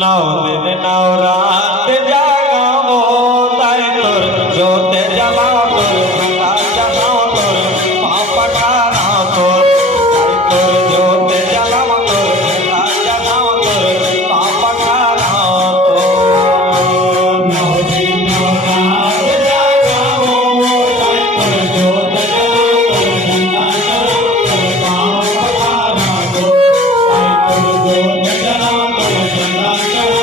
नौ दिन नौ रात जागावो ताई तोर जोते जलाओ तोर झंडा जलाओ तोर पाँव पखाराओ तोर ताई तोर जोते जलाओ तोर झंडा जलाओ तोर पाँव पखाराओ तोर नौ दिन नौ रात जागावो ताई तोर जोते जलाओ तोर झंडा जलाओ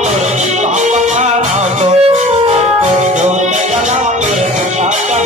तोर पाँव पखाराओ तोर ताई तोर जोते जलाओ तोर झंडा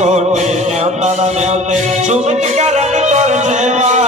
कोटे न्योता न्योते सुमित करन तोर सेवा